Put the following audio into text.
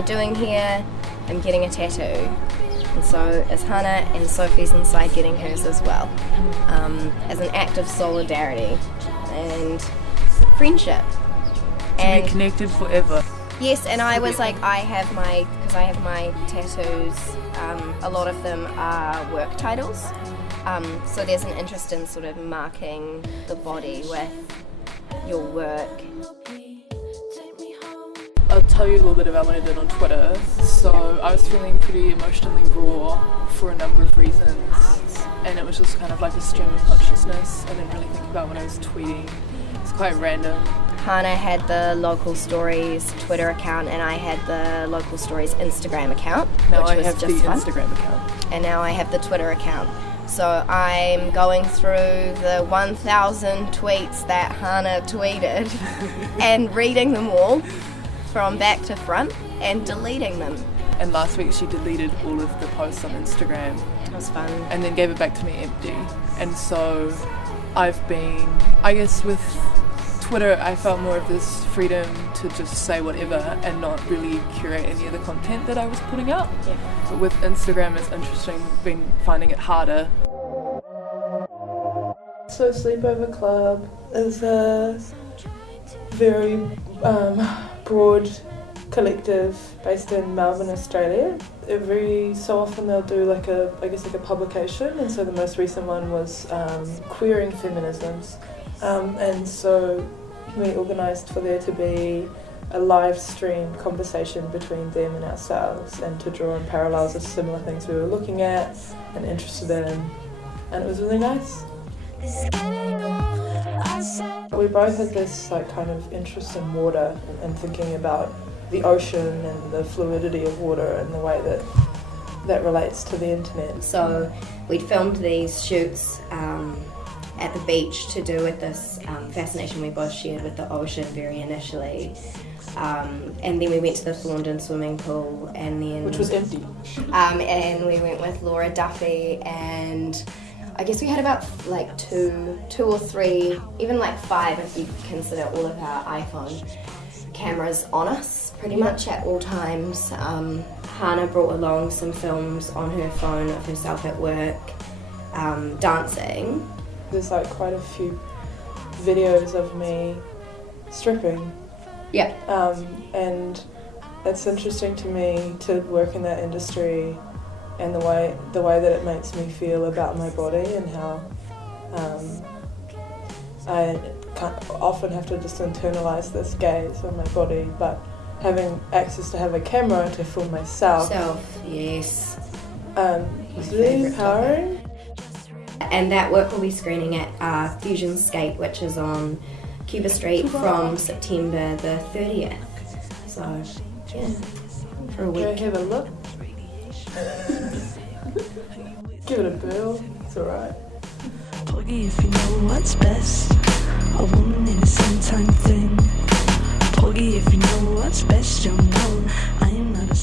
I doing here? I'm getting a tattoo. And so is Hana, and Sophie's inside getting hers as well. As an act of solidarity and friendship. To be connected forever. Yes, and I was like, I have my tattoos, a lot of them are work titles. So there's an interest in sort of marking the body with your work. I'll tell you a little bit about what I did on Twitter. So I was feeling pretty emotionally raw for a number of reasons, and it was just kind of like a stream of consciousness. I didn't really think about what I was tweeting. It's quite random. Hana had the Lokal Stories Twitter account, and I had the Lokal Stories Instagram account. Now which I was have the just fun. Instagram account. And now I have the Twitter account. So I'm going through the 1,000 tweets that Hana tweeted and reading them all from back to front and deleting them. And last week she deleted all of the posts on Instagram. It was fun. And then gave it back to me empty. And so I've been, I guess with Twitter I felt more of this freedom to just say whatever and not really curate any of the content that I was putting out. Yeah. But with Instagram it's interesting, been finding it harder. So Sleepover Club is a very broad collective based in Melbourne, Australia. Every so often they'll do like a publication, and so the most recent one was Queering Feminisms. And so we organised for there to be a live stream conversation between them and ourselves, and to draw on parallels of similar things we were looking at and interested in, and it was really nice. We both had this like kind of interest in water and thinking about the ocean and the fluidity of water and the way that relates to the internet. So we'd filmed these shoots at the beach to do with this fascination we both shared with the ocean very initially. And then we went to the Thorndon swimming pool, and then which was empty. And we went with Laura Duffy, and I guess we had about like two or three, even like 5 if you consider all of our iPhone cameras on us pretty much at all times. Hana brought along some films on her phone of herself at work dancing. There's like quite a few videos of me stripping. Yeah. And it's interesting to me to work in that industry and the way that it makes me feel about my body, and how I often have to just internalise this gaze on my body, but having access to have a camera to film myself. Yes. It's really empowering. And that work will be screening at Fusion Skate, which is on Cuba Street from September the 30th. So, yeah, for a week. Can I have a look? Give it a burl, it's alright. Poggy, if you know what's best, a woman in a sometime thing. Poggy, if you know what's best, you'll know I am not a